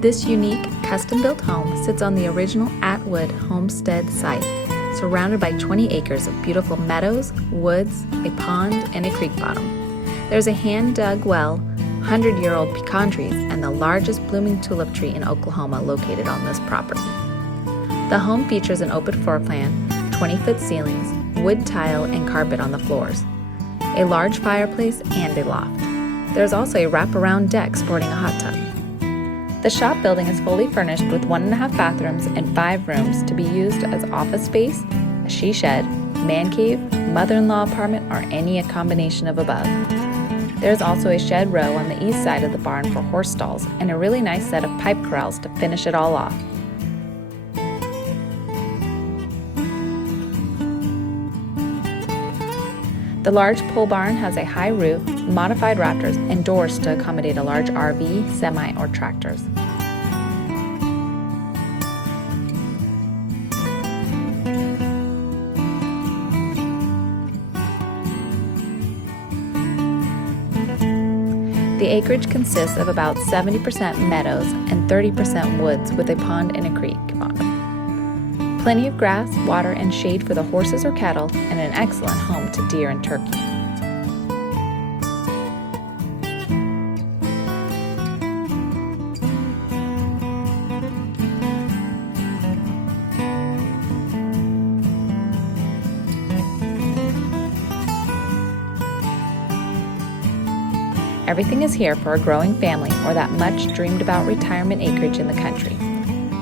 This unique, custom-built home sits on the original Atwood Homestead site, surrounded by 20 acres of beautiful meadows, woods, a pond, and a creek bottom. There's a hand-dug well, 100-year-old pecan trees, and the largest blooming tulip tree in Oklahoma located on this property. The home features an open floor plan, 20-foot ceilings, wood tile, and carpet on the floors, a large fireplace, and a loft. There's also a wraparound deck sporting a hot tub. The shop building is fully furnished with 1.5 bathrooms and 5 rooms to be used as office space, a she shed, man cave, mother-in-law apartment, or any combination of above. There's also a shed row on the east side of the barn for horse stalls and a really nice set of pipe corrals to finish it all off. The large pole barn has a high roof, modified rafters, and doors to accommodate a large RV, semi, or tractors. The acreage consists of about 70% meadows and 30% woods with a pond and a creek bottom. Plenty of grass, water, and shade for the horses or cattle, and an excellent home to deer and turkey. Everything is here for a growing family or that much dreamed about retirement acreage in the country.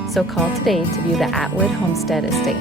So call today to view the Atwood Homestead estate.